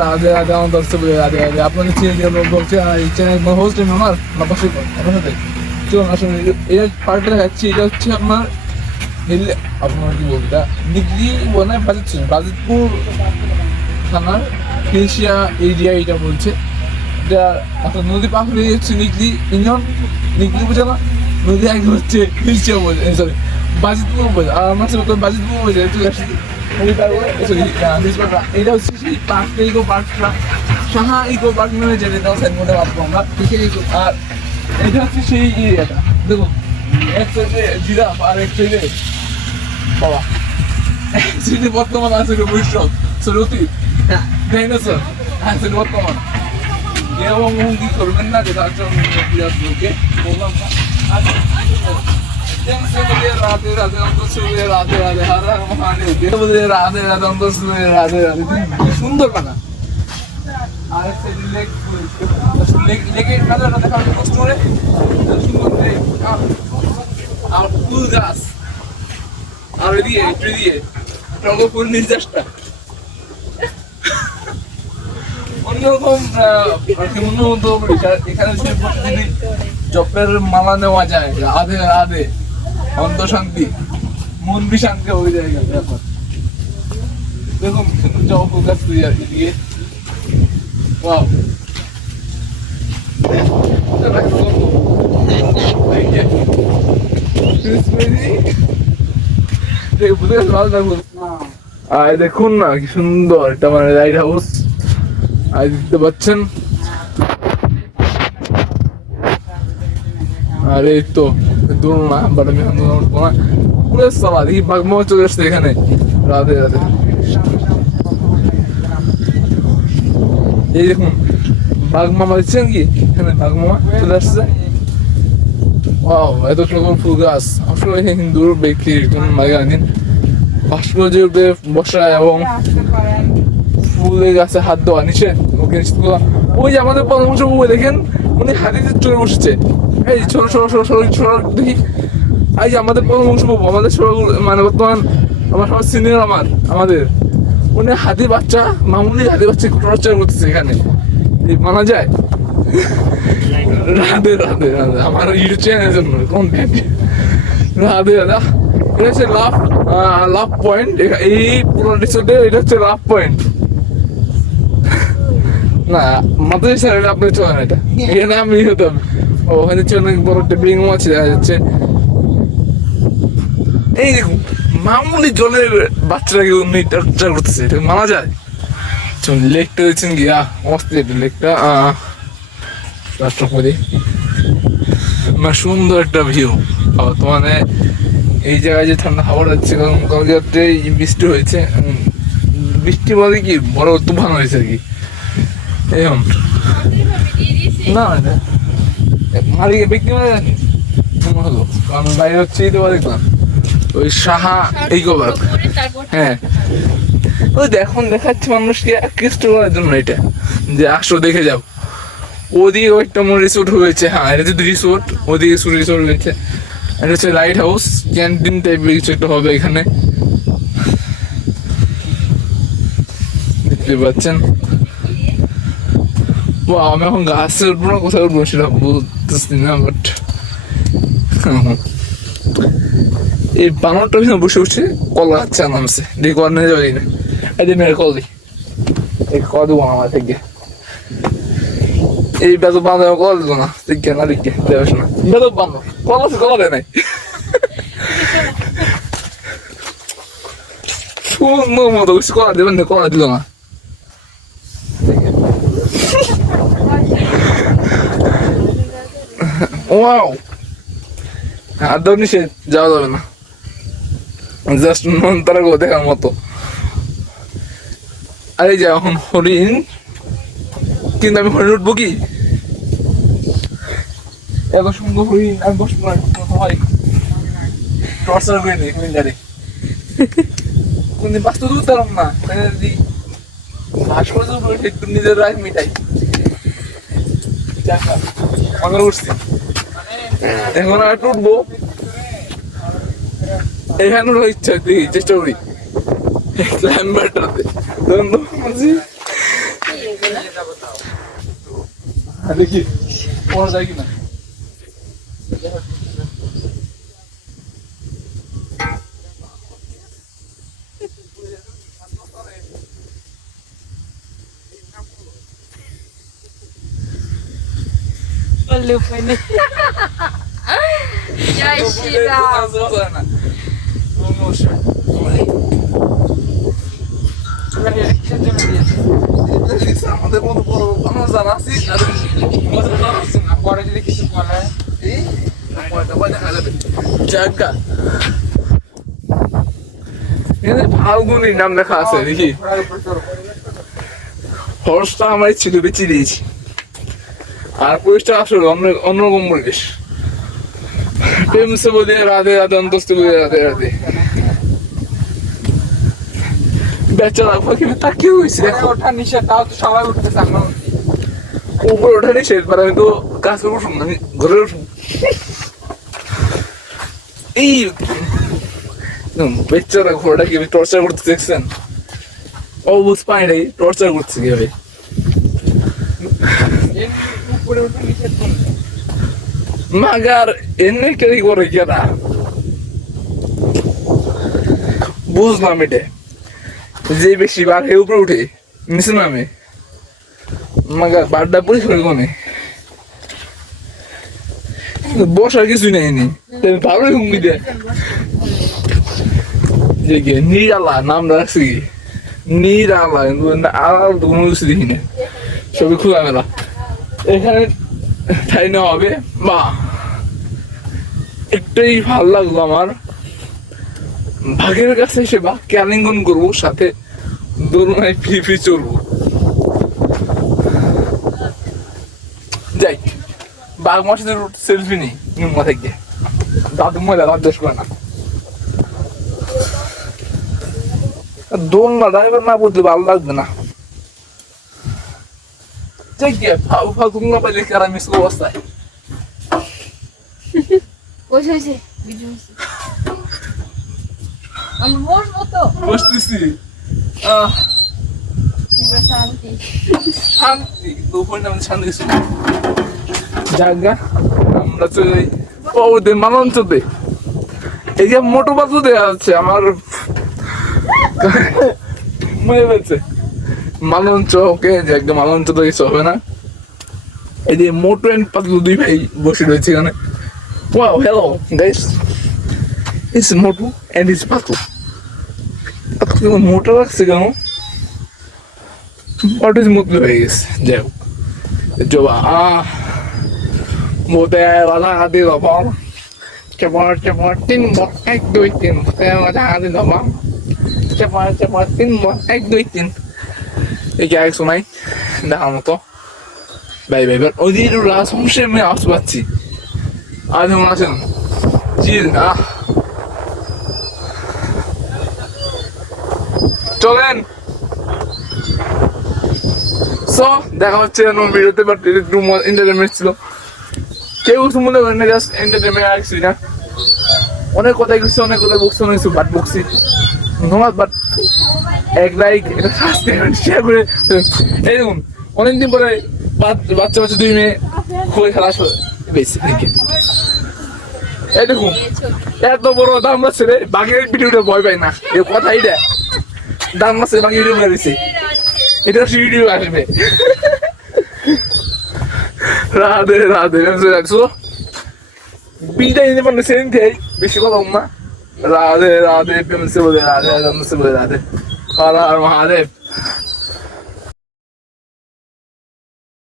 রাধে রাধে আমার দর্শক রাধে রাধে আপনাদের বলছে এই চ্যানেল হোস্ট আমার পাশে আপনার সাথে চলুন আসলে এই পার্টটা দেখাচ্ছি। এটা হচ্ছে আপনার আপনার কি বলতে ডিগ্রি বলে বাজিতপুর থানার এশিয়া এরিয়া এটা বলছে। এটা আপনার নদী পাশ হয়ে যাচ্ছে নিগলি ইঞ্জন নিগলি বোঝা না, নদী আগে হচ্ছে এশিয়া বোঝে সরি বাজিতপুর বোঝে, আর আমার সাথে বাজিতপুর বোঝে চলে আসছি। এটা হচ্ছে সেই পার্কটা ইকো পার্কটা সাহা ইকো পার্ক নামে জেনে দেওয়া সাইনবোর্ডে পাবো আমরা। আর এটা হচ্ছে সেই এরিয়াটা দেখুন, এক সাইডে জিরাফ আর এক সাইডে বাবা, এক সাইডে বর্তমান আছে ভবিষ্যৎ সরতি ডাইনোসর আছে বর্তমান। এবং কি করবেন না যে তার জন্য বিরাটকে বললাম না। রাধে রাধে অন্তর রাধে রাধে হর হর মহাদেব রাধে রাধে অন্তর রাধে রাধে সুন্দর বানা। আর লেকের কালারটা দেখা যাচ্ছে কষ্ট করে সুন্দর আর ফুল গাছ আর এদিকে একটু দিয়ে টগরপুর নির্যাসটা অন্যরকম এখানে জপের মালা নেওয়া যায় রাধে রাধে অন্তর শান্তি মন বি শান্তি হয়ে যায় ব্যাপার। দেখুন জব গাছ দিয়ে ওয়াও দেখুন না কি সুন্দর এটা মানে লাইট হাউস আর দেখতে পাচ্ছেন। আর এই তো দূর না বাট আমি পুরো সবা দেখি বাঘমামা চলে আসছে এখানে রাধে রাধে। এই দেখুন বাঘমামা দেখছেন কি এখানে বাঘমামা চলে আসছে। ওয়াও এত রকম ফুল গাছ আসলে হিন্দুর ব্যক্তি একজন মাইগানিন ভাস্কর্যের উপরে বসা এবং ফুলের গাছে হাত দেওয়া নিষেধ। ওকে ওই যে আমাদের পরামর্শ দেখেন উনি হাতিতে চলে বসেছে। এই ছোট ছোট ছোট ছোট ছোট দেখি এই যে আমাদের পরামর্শ বাবু আমাদের ছোট মানে বর্তমান আমার সবার সিনিয়র আমাদের উনি হাতি বাচ্চা মামুলি হাতি বাচ্চা টর্চার করতেছে এখানে মানা যায়। রাধে রাধে রাধে আমার ইউটিউব চ্যানেলের জন্য কন্টেন্ট রাধে রাধা। এটা হচ্ছে লাভ পয়েন্ট এই পুরো রিসোর্টে এটা হচ্ছে লাভ পয়েন্ট না মাথায় স্যার আপনি চলেন এটা এখানে আমি হতে হবে। ওখানে অনেক বড় একটা বিল্ডিং আছে দেখা যাচ্ছে। এই দেখুন মামুলি জলের বাচ্চাটাকে উনি টর্চার করতেছে এটা মানা যায়। লেকটা দেখছেন কি অস্থির লেকটা রাষ্ট্রপতি সুন্দর একটা ভিউ। বর্তমানে এই জায়গায় যে ঠান্ডা হাওয়া যাচ্ছে কারণ কলকাতাতে বৃষ্টি হয়েছে, বৃষ্টি বলে কি বড় তুফান হয়েছে আর কি এরকম না মালিকে ব্যক্তি মনে হলো কারণ বাইরে হচ্ছে দেখলাম ওই সাহা ইকো পার্ক। হ্যাঁ ওই এখন দেখাচ্ছে মানুষকে আকৃষ্ট করার জন্য এটা যে আসো দেখে যাও। ওদিকে একটা রিসোর্ট হয়েছে, হ্যাঁ এটা যদি রিসোর্ট ওদিকে রিসোর্ট হয়েছে। এটা হচ্ছে লাইট হাউস ক্যান্টিন টাইপের কিছু একটা হবে এখানে দেখতে পাচ্ছেন। আমি এখন গাছের উপর কোথায় উঠবো সেটা বলতেছি না বাট এই বানরটা বসে বসে কলা খাচ্ছে নামছে দিয়ে কল নিয়ে যাবে না এই যে মেয়ের কল দিই এই কল দেবো আমার থেকে এই বেতন বান্ধব কল দিল না দেখে না দেখে দেবে না বেতন বান্ধব কল আছে কল দেয় নাই সুন্দর মতো কিছু কলা দেবেন না কলা দিল না। ওয়াও আদৌ নিষেধ যাওয়া যাবে না জাস্ট তারা দেখার মতো। আরে যা এখন হরিণ কিন্তু আমি হরিণ উঠবো কি এত সুন্দর হরিণ আমি বসবো না হয় টর্চার করে নেই হরিণটারে কোনদিন বাস্তব উঠতাম না যদি ভাস্কর্য একটু নিজের রায় মিটাই মনে করছি এখন আর উঠবো এখানে ইচ্ছা চেষ্টা করি ক্লাইম্বারটাতে দেখি পড়া যায় কিনা জয় শ্রীরাম। আমাদের মতো বড় আমার জানা আছে পরে যদি কিছু বলে জায়গা এখানে ফাল্গুনি নাম লেখা আছে দেখি হর্সটা আমার ছিল বেঁচে দিয়েছি আর পরিবেশটা আসলে অন্যরকম পরিবেশ প্রেম সে বলে রাধে রাধে অন্তস্ত বলে রাধে রাধে বেচারা পাখিটা তাকিয়ে হয়েছে দেখো ওঠা নিষেধ, তাও তো সবাই উঠতেছে, আমরা উঠি। উপরে ওঠা নিষেধ পারে আমি তো কাজ করে উঠুন আমি ঘরে উঠুন এই বেচারা ঘোড়াটা কি টর্চার করতে দেখছেন ও বুঝ পাই নাই টর্চার করছে কিভাবে এর উপরে ওঠা নিষেধ করছে। মাগার এমনি কেরি করে কেনা বুঝলাম এটা যে বেশি বার হয়ে উপরে উঠে নিচে নামে মাগার বারটা পরিষ্কার কোনে বসার কিছুই নেয়নি ভালো হুমকি দেয় যে কি নিরালা নাম রাখছি কি নিরালা কিন্তু আলাদা তো কোনো কিছু দেখি না সবই খোলা মেলা এখানে ঠাই নেওয়া হবে বা একটাই ভালো লাগলো আমার বাঘের কাছে এসে বাঘকে আলিঙ্গন করবো সাথে দোলনায় ফি চড়বো যাই বাঘ মার সাথে সেলফি নেই নিম্মা থেকে দাদু ময়লা দাঁত দেশ করে না দোলনা ড্রাইভার না বলতে ভালো লাগবে না যাই গিয়ে ফালতু না পাইলে কারা মিস অবস্থায় বসে হয়েছে ভিডিও হয়েছে আমি বসবো তো বসতেছি শান্তি শান্তি দুপুর নামে শান্তি কিছু জায়গা আমরা চলে ও দে মানঞ্চ দে এই যে মোটো বাজু দেওয়া আছে আমার মনে পেয়েছে মালঞ্চ ওকে যে একদম মালঞ্চ তো কিছু হবে না এই যে মোটো এন্ড পাতলু দুই ভাই বসে রয়েছে এখানে wow hello guys it's Motu and it's Patlu Patlu Motu লাগছে কেন What is Mutlu Vegas? Jail. Joa. Mote wala adi lobang. Cepat timbo ek doi tin. Wala adi lobang. Cepat timbo ek doi tin. Iki ayak sunai. Dah moto. Bye bye. Odi ru ras homshe me awas bacchi. Adi honasen. Chill na. Cholen. So দেখা হচ্ছে ভিডিওতে but একটু entertainment ছিল কেউ কিছু মনে করেন না জাস্ট এন্টারটেনমেন্ট আসছি না অনেক কথাই কিছু অনেক কথা বকছি অনেক কিছু বাট বকছি ধন্যবাদ বাট এক লাইক এটা সাবস্ক্রাইব শেয়ার করে এই দেখুন অনেকদিন পরে বাচ্চা দুই মেয়ে খুবই খেলা বেশি দেখে এই দেখুন এত বড় দাম আছে রে বাঘের ভিডিওটা ভয় পাই না এই কথাই দেয় দাম আছে বাঘের ভিডিও মেরেছে এটা ভিডিও আসবে রাধে রাধে রাখছো বিদায় নিতে পারলে সেদিন থেকে বেশি কথা না রাধে রাধে প্রেম সে বলে রাধে রাধে রাধে হর হর মহাদেব